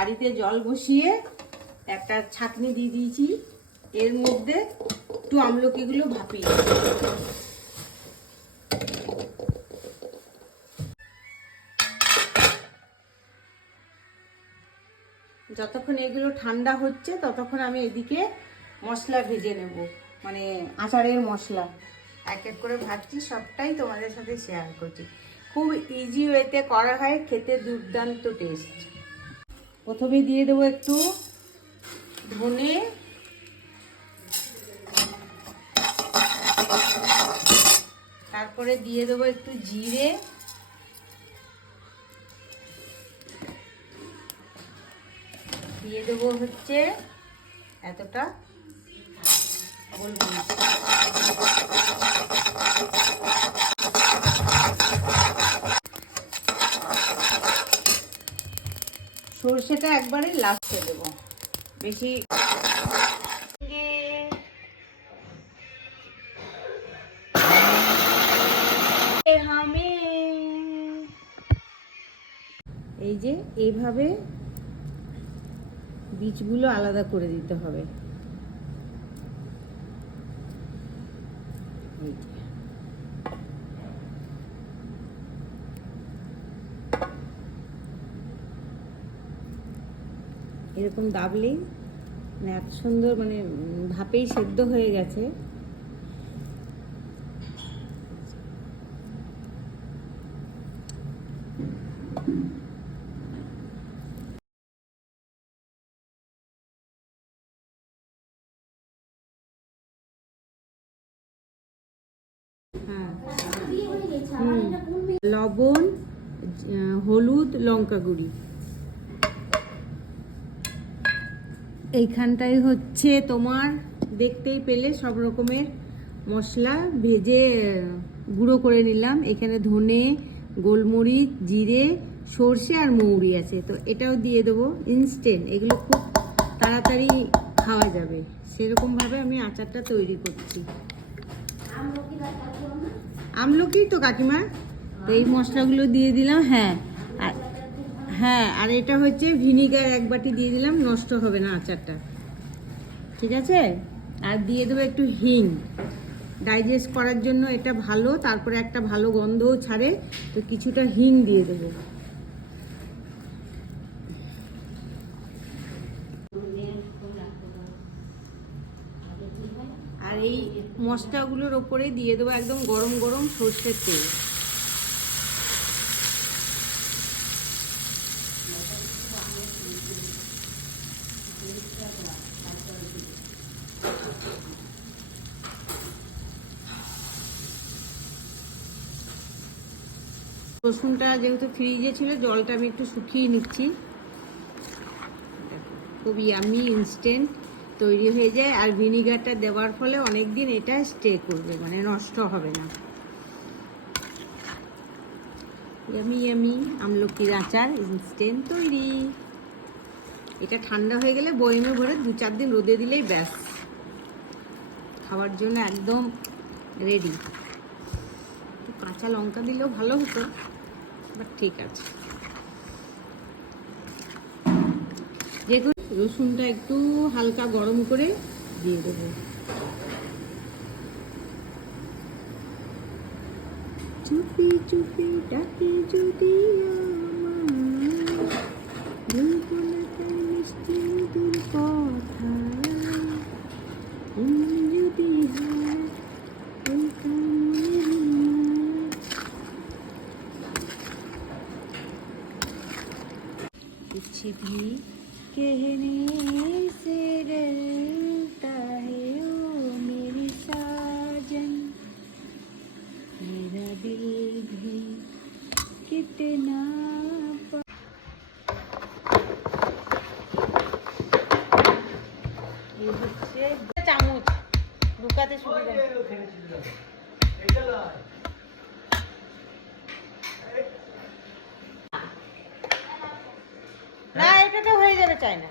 হাঁড়িতে জল বসিয়ে একটা ছাঁকনি দিয়ে দিয়েছি, এর মধ্যে একটু আমলকিগুলো ভাপিয়ে যতক্ষণ এগুলো ঠান্ডা হচ্ছে ততক্ষণ আমি এদিকে মশলা ভেজে নেব, মানে আচারের মশলা এক এক করে ভাজছি, সবটাই তোমাদের সাথে শেয়ার করছি। খুব ইজি ওয়েতে করা হয়, খেতে দুর্দান্ত টেস্ট। প্রথমে দিয়ে দেবো একটু ধনে, তারপরে দিয়ে দেবো একটু জিরে, দিয়ে দেবো হচ্ছে এতটা গোলমরিচ, সরষেটা একবারে লাস্টে দেবো, বেশি এই যে এইভাবে বীজগুলো আলাদা করে দিতে হবে। এই যে এরকম দাবলেই মানে এত সুন্দর, মানে ভাপেই সেদ্ধ হয়ে গেছে। লবণ, হলুদ, লঙ্কা গুঁড়ি, এইখানটাই হচ্ছে তোমার দেখতেই পেলে সব রকমের মশলা ভেজে গুঁড়ো করে নিলাম। এখানে ধনে, গোলমরিচ, জিরে, সর্ষে আর মৌরি আছে, তো এটাও দিয়ে দেবো ইনস্ট্যান্ট। এগুলো খুব তাড়াতাড়ি খাওয়া যাবে, সেরকমভাবে আমি আচারটা তৈরি করছি। আমলকি তো কাকিমা, তো এই মশলাগুলো দিয়ে দিলাম। আর এটা হচ্ছে ভিনিগার এক বাটি দিয়ে দিলাম, নষ্ট হবে না আচারটা, ঠিক আছে। আর দিয়ে দেবো একটু হিং, ডাইজেস্ট করার জন্য এটা ভালো, তারপরে একটা ভালো গন্ধও ছাড়ে, তো কিছুটা হিং দিয়ে দেবো। আর এই মশলাগুলোর ওপরে দিয়ে দেবো একদম গরম গরম সর্ষের তেল। রসুনটা যেহেতু ফ্রিজে ছিল, জলটা আমি একটু শুকিয়ে নিচ্ছি। খুব ইয়ামি ইনস্ট্যান্ট তৈরি হয়ে যায়, আর ভিনিগারটা দেওয়ার ফলে অনেক দিন এটা স্টে করবে, মানে নষ্ট হবে না। ইয়ামি ইয়ামি আমলকির আচার ইনস্ট্যান্ট তৈরি। এটা ঠান্ডা হয়ে গেলে বয়মে ভরে 2-4 দিন রোদে দিলেই ব্যাস, খাওয়ার জন্য একদম রেডি। কাঁচা লঙ্কা দিলেও ভালো হতো, বাট ঠিক আছে। দেখুন রসুনটা একটু হালকা গরম করে দিয়ে দেবো। চুপি চুপি ডাকে যদি মিষ্টি দূর কথা, যদি कुछ भी कहने से डरता है ओ मेरी साजन, मेरा दिल भी कितना চামচ ঢুকাতে সুবিধা। না এটা তো হয়ে যাবে, চাই না।